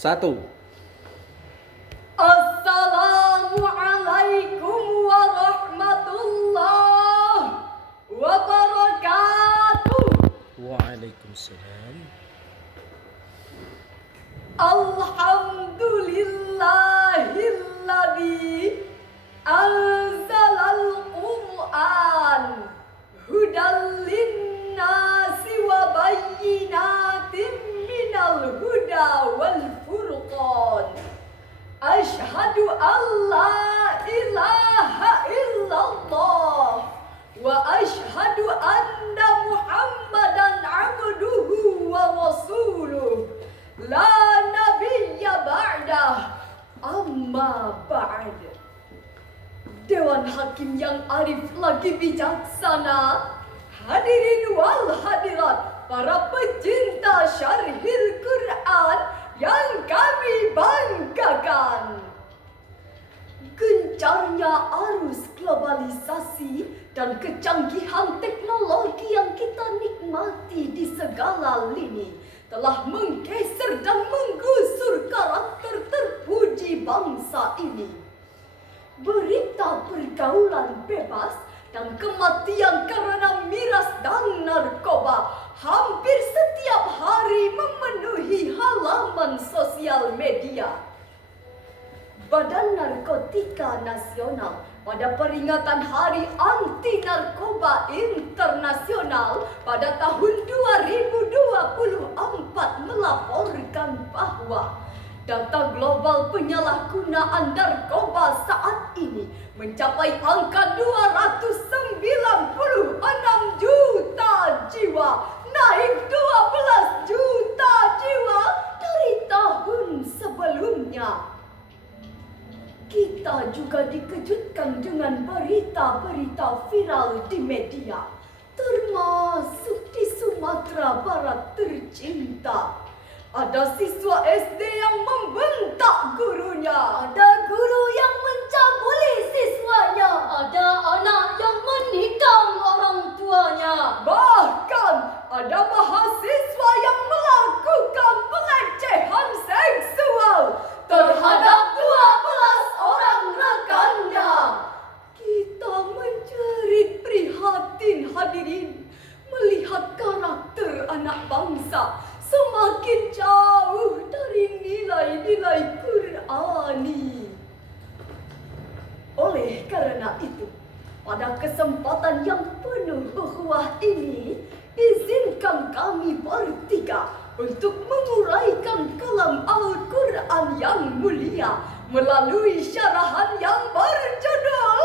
Satu. Assalamualaikum warahmatullahi wabarakatuh. Waalaikumsalam. Alhamdulillahilladzi anzalal Qur'an hudal linnasi wa bayyinatin minal huda wal furqan. Asyhadu an la ilaha illallah wa asyhadu anna Muhammadan abduhu wa rasuluh. La nabiyya ba'dah. Amma ba'd. Dewan Hakim yang arif lagi bijaksana, hadirin wal hadirat, para pecinta syarhil Quran yang kami banggakan. Gencarnya arus globalisasi dan kecanggihan teknologi yang kita nikmati di segala lini telah menggeser dan menggusur karakter terpuji bangsa ini. Berita pergaulan bebas dan kematian karena miras dan narkoba hampir setiap hari memenuhi halaman sosial media. Badan Narkotika Nasional pada peringatan Hari Anti Narkoba Internasional pada tahun 2024 melaporkan bahwa data global penyalahgunaan narkoba saat ini mencapai angka 296 juta jiwa, naik 12 juta jiwa dari tahun sebelumnya. Kita juga dikejutkan dengan berita-berita viral di media, termasuk di Sumatera Barat tercinta. Ada siswa SD yang membentak gurunya, ada guru yang mencabuli siswanya, ada anak yang menikam orang tuanya, bahkan ada mahasiswa yang melakukan pelecehan seksual terhadap 12 orang rekannya. Kita menjerit prihatin hadirin melihat karakter anak bangsa semakin jauh dari nilai-nilai Qur'ani. Oleh karena itu, pada kesempatan yang penuh ukhuwah ini, izinkan kami bertiga untuk menguraikan kalam Al-Quran yang mulia melalui syarahan yang berjudul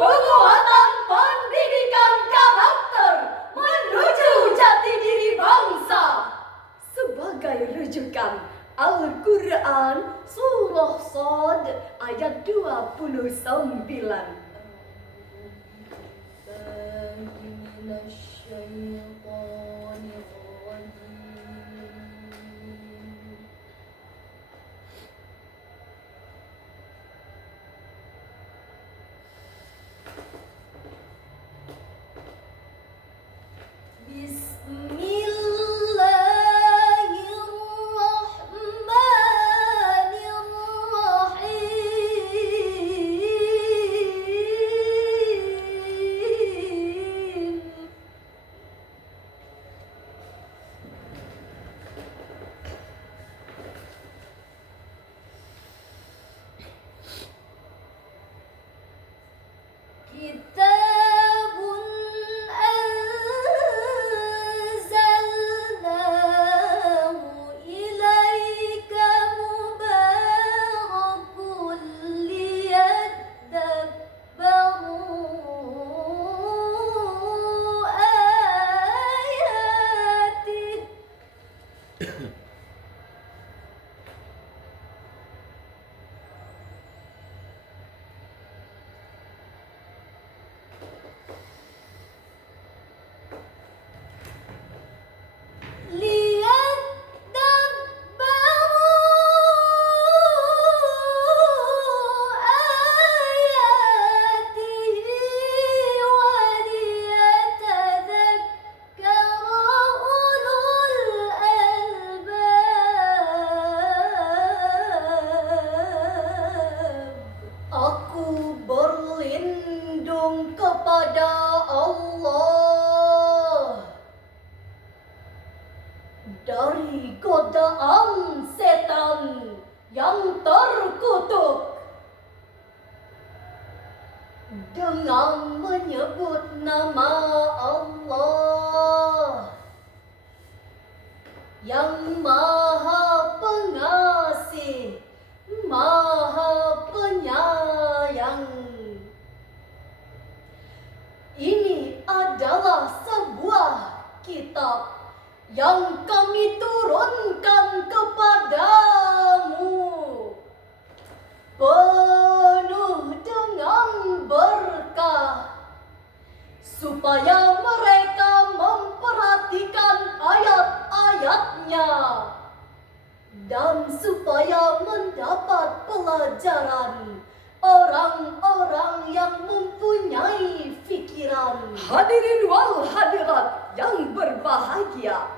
Penguatan Pendidikan Karakter Menuju Jati Diri Bangsa. Sebagai rujukan, Al-Quran Surah Shad ayat 29. yang terkutuk. Dengan menyebut nama Allah yang Maha Pengasih, Maha Penyayang. Ini adalah sebuah kitab yang kami turunkan kepadamu, penuh dengan berkah, supaya mereka memperhatikan ayat-ayatnya dan supaya mendapat pelajaran orang-orang yang mempunyai pikiran. Hadirin wal hadirat yang berbahagia,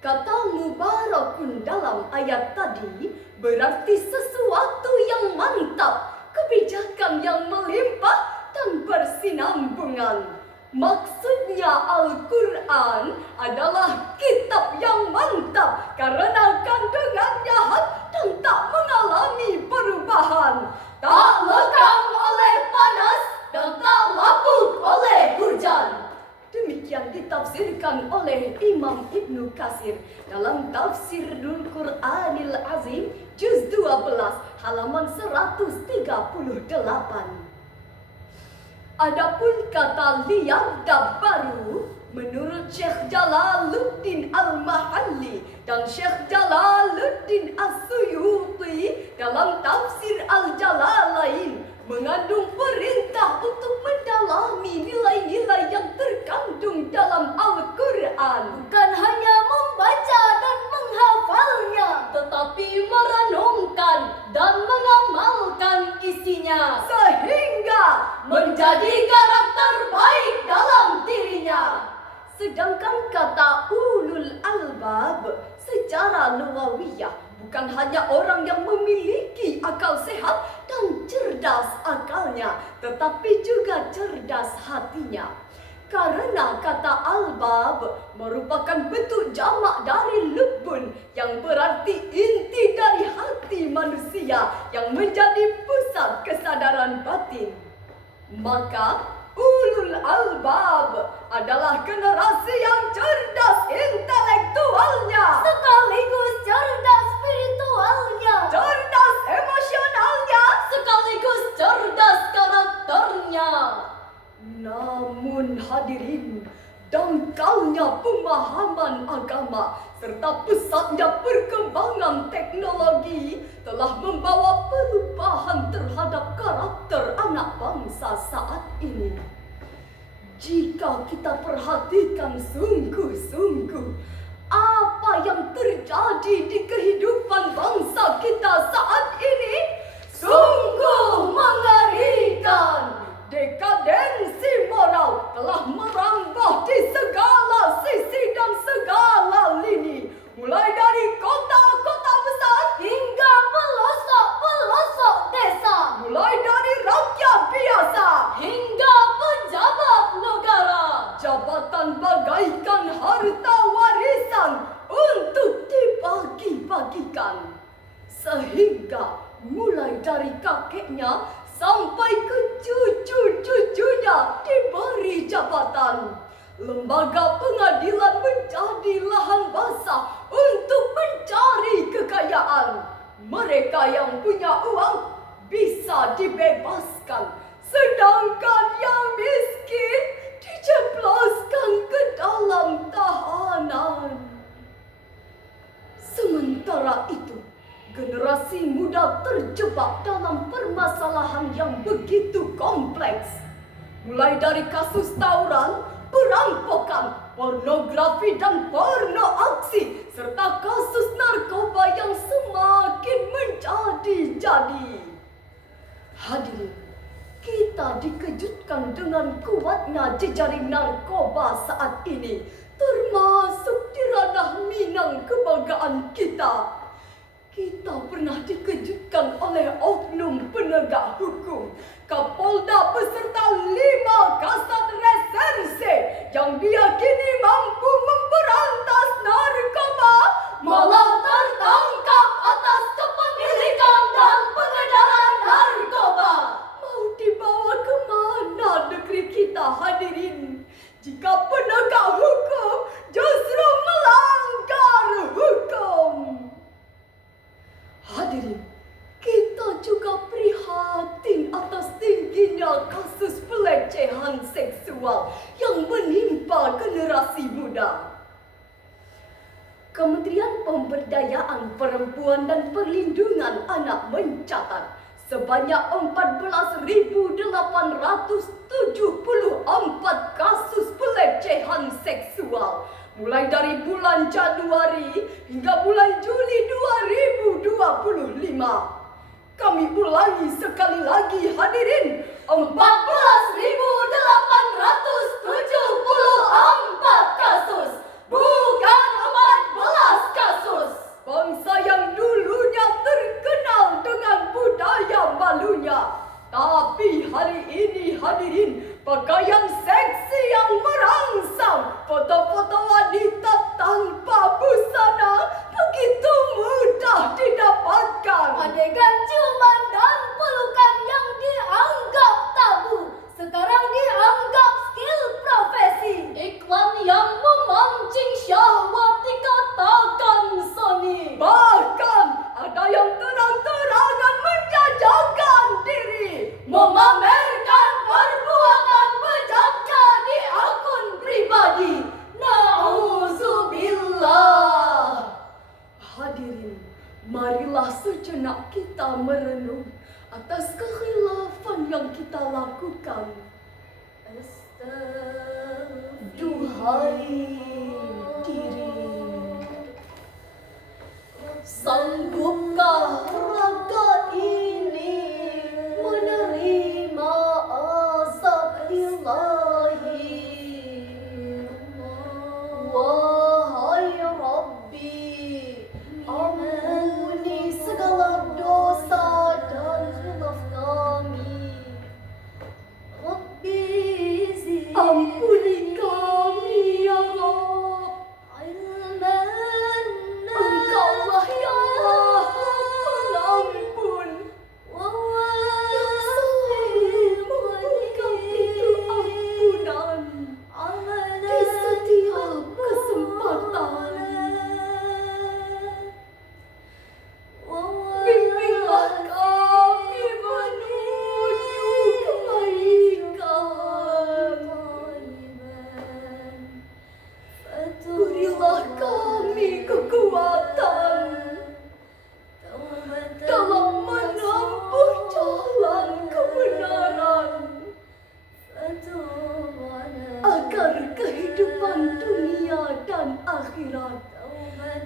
kata Mubarakun dalam ayat tadi berarti sesuatu yang mantap, kebijakan yang melimpah dan bersinambungan. Maksudnya Al-Quran adalah kitab yang mantap karena kandungannya hak dan tak mengalami perubahan, tak lekang oleh panas dan tak laput oleh hujan. Demikian ditafsirkan oleh Imam Ibnu Katsir dalam Tafsirul Quranil Azim juz 12 halaman 138. Adapun kata liyadah baru menurut Syekh Jalaluddin Al-Mahalli dan Syekh Jalaluddin As-Suyuti dalam tafsir Al-Jalalain mengandung perintah untuk mendalami nilai-nilai yang terkandung dalam Al-Quran. Bukan hanya membaca dan menghafalnya, tetapi merenungkan dan mengamalkan isinya, sehingga menjadi karakter baik dalam dirinya. Sedangkan kata ulul albab secara lughawiyah bukan hanya orang yang memiliki akal sehat dan cerdas akalnya, tetapi juga cerdas hatinya. Karena kata albab merupakan bentuk jamak dari lubun yang berarti inti dari hati manusia yang menjadi pusat kesadaran batin. Maka ulul albab adalah generasi yang cerdas intelektualnya, sekaligus cerdas spiritualnya, cerdas emosionalnya, sekaligus cerdas karakternya. Namun hadirin, dangkalnya pemahaman agama serta pesatnya perkembangan teknologi telah membawa perubahan terhadap karakter anak bangsa saat ini. Jika kita perhatikan sungguh-sungguh apa yang terjadi di kehidupan bangsa kita saat ini, sungguh mengerikan. Dekadensi moral telah merambah di segala sisi dan segala lini, mulai dari kota-kota besar hingga pelosok-pelosok desa, mulai dari rakyat biasa hingga pejabat negara. Jabatan bagaikan harta warisan untuk dibagi-bagikan, sehingga mulai dari kakeknya sampai ke cucu-cucunya diberi jabatan. Lembaga pengadilan menjadi lahan basah untuk mencari kekayaan. Mereka yang punya uang bisa dibebaskan, sedangkan yang miskin dijebloskan ke dalam tahanan. Sementara itu, generasi muda terjebak dalam permasalahan yang begitu kompleks. Mulai dari kasus tawuran, perampokan, pornografi dan porno aksi, serta kasus narkoba yang semakin menjadi-jadi. Hadirin, kita dikejutkan dengan kuatnya jejaring narkoba saat ini, termasuk di ranah Minang kebanggaan kita. Kita pernah dikejutkan oleh oknum penegak hukum, Kapolda beserta 5 kasat reserse yang diyakini mampu memberantas narkoba, malah tertangkap atas kepemilikan Hadirin, kita juga prihatin atas tingginya kasus pelecehan seksual yang menimpa generasi muda. Kementerian Pemberdayaan Perempuan dan Perlindungan Anak mencatat sebanyak 14.874 kasus pelecehan seksual mulai dari bulan Januari hingga bulan Juli 2025. Kami ulangi sekali lagi hadirin, 14.874 kasus, bukan 14 kasus. Bangsa yang dulunya terkenal dengan budaya malunya, tapi hari ini hadirin, pakaian seksi yang merangsang, foto-foto wanita tanpa busana begitu mudah didapatkan. Adegan ciuman dan pelukan yang dianggap tabu sekarang dianggap skill profesi. Iklan yang memancing syahwat dikatakan seni. Bahkan ada yang terang-terangan menjajakan diri, Memamerkan perbuatan bejatnya di akun pribadi. Nauzubillah. Hadirin, marilah sejenak kita merenung atas kekhilafan yang kita lakukan. Duhai diri, sanggupkah raga ini menerima azab ilahi? Wahai Rabbi, ampuni segala dosa dan khilaf kami. Rabbi zid ampuni kami ya Rabb. ilman Engkaulah ya Allah, pengampun yang selalu membuka pintu ampunan di setiap kesempatan. Bimbinglah kami menuju kebaikan. Berilah kami kekuatan dalam menempuh jalan kebenaran, agar kehidupan dunia dan akhirat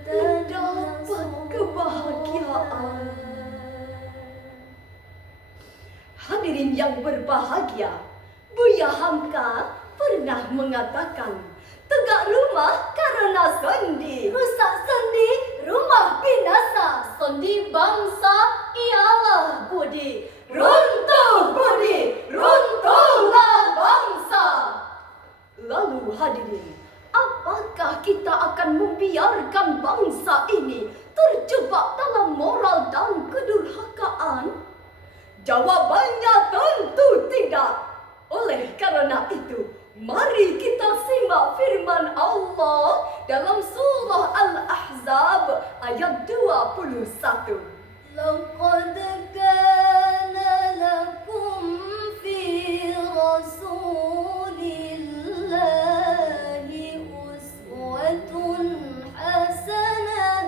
mendapat kebahagiaan. Hadirin yang berbahagia, Buya Hamka pernah mengatakan, tegak rumah karena sendi, Rusak sendi, rumah binasa. Sendi bangsa ialah budi. runtuh budi, runtuhlah bangsa. Lalu hadirin, apakah kita akan membiarkan bangsa ini terjebak dalam moral dan kedurhakaan? Jawabannya tentu tidak. Oleh karena itu, mari kita simak firman Allah dalam surah Al-Ahzab ayat 21. Laqad kana lakum fi rasulillahi uswatun hasanah.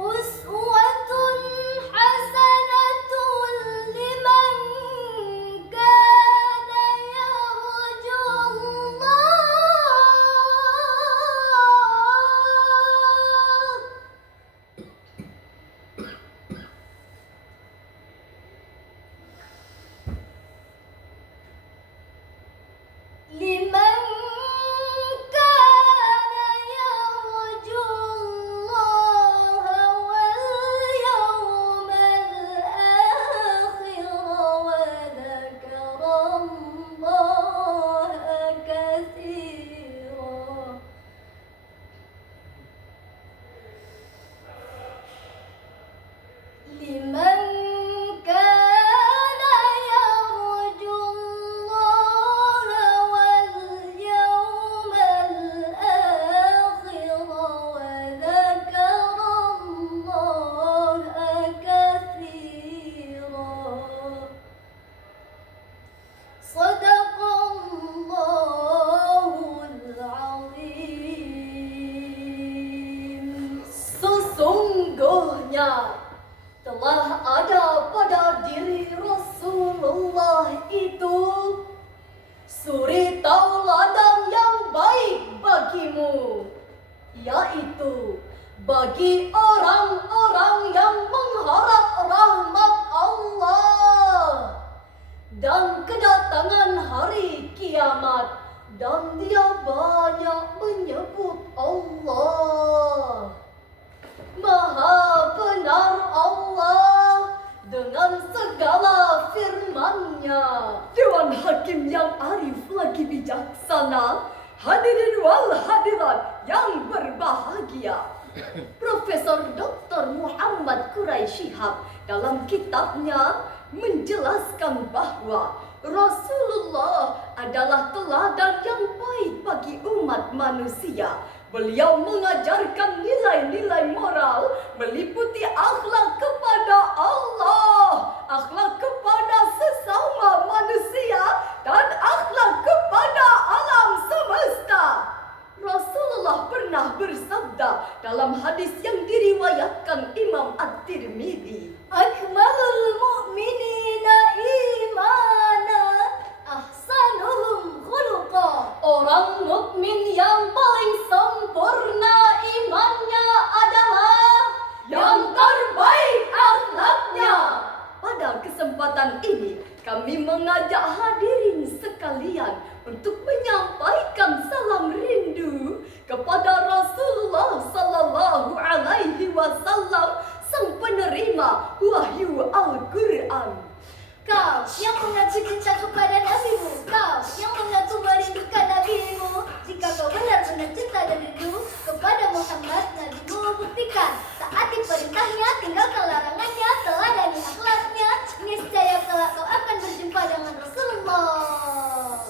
Uswatun hasanatun liman kana bagi orang-orang yang mengharap rahmat Allah dan kedatangan hari kiamat, dan dia banyak menyebut Allah. Maha benar Allah dengan segala firman-Nya. Dewan Hakim yang arif lagi bijaksana, hadirin wal hadirat yang berbahagia. Profesor Dr. Muhammad Quraisy Shihab dalam kitabnya menjelaskan bahwa Rasulullah adalah teladan yang baik bagi umat manusia. Beliau mengajarkan nilai-nilai moral meliputi akhlak kepada Allah, akhlak kepada sesama manusia, dan akhlak kepada alam semesta. Rasulullah pernah bersabda dalam hadis yang diriwayatkan Imam At-Tirmidzi, Akmalul mu'minina imana ahsanuhum khuluqa. orang mukmin yang paling sempurna imannya adalah yang terbaik akhlaknya. Pada kesempatan ini, kami mengajak hadirin sekalian untuk menyampaikan salam rindu kepada Rasulullah sallallahu alaihi wasallam, sang penerima wahyu Al-Quran. Kau yang mengaku cinta kepada nabimu, kau yang mengaku merindukan nabimu. Jika kau benar-benar cinta dan rindu kepada Muhammad, nabimu buktikan taati perintahnya, tinggalkan larangannya, teladani akhlaknya. Niscaya kelak kau akan berjumpa dengan Rasulullah.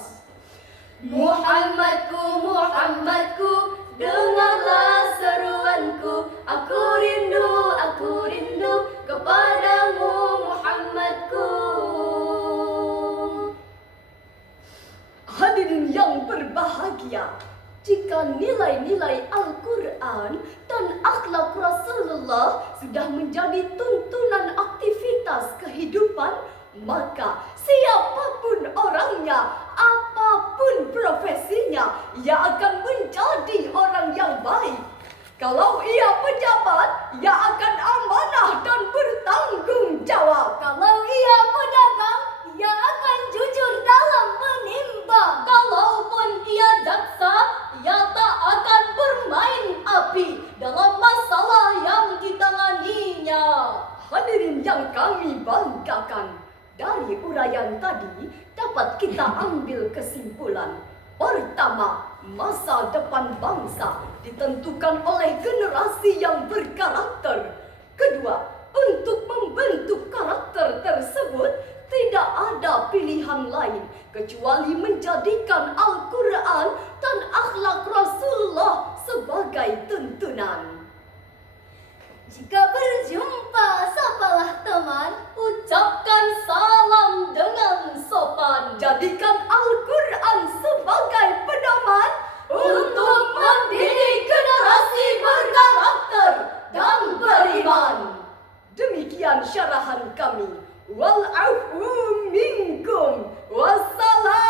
Muhammadku, Muhammadku, dengarlah seruanku. Aku rindu kepadamu Muhammadku. Hadirin yang berbahagia, jika nilai-nilai Al-Quran dan akhlak Rasulullah sudah menjadi tuntunan aktivitas kehidupan, maka siapapun orangnya, apapun profesinya, ia akan menjadi orang yang baik. Kalau ia pejabat, ia akan amanah dan bertanggung jawab. Kalau ia pedagang, ia akan jujur dalam menimbang. Kalaupun ia jaksa, ia tak akan bermain api dalam masalah yang ditanganinya. Hadirin yang kami banggakan, dari uraian tadi dapat kita ambil kesimpulan. Pertama, masa depan bangsa ditentukan oleh generasi yang berkarakter. Kedua, untuk membentuk karakter tersebut tidak ada pilihan lain kecuali menjadikan Al-Quran dan akhlak Rasulullah sebagai tuntunan. Jika berjumpa, sapalah teman. Ucapkan salam dengan sopan. Jadikan Al-Quran sebagai pedoman untuk mendidik generasi berkarakter dan beriman. Demikian syarahan kami. Wal afu minkum. Wassalam.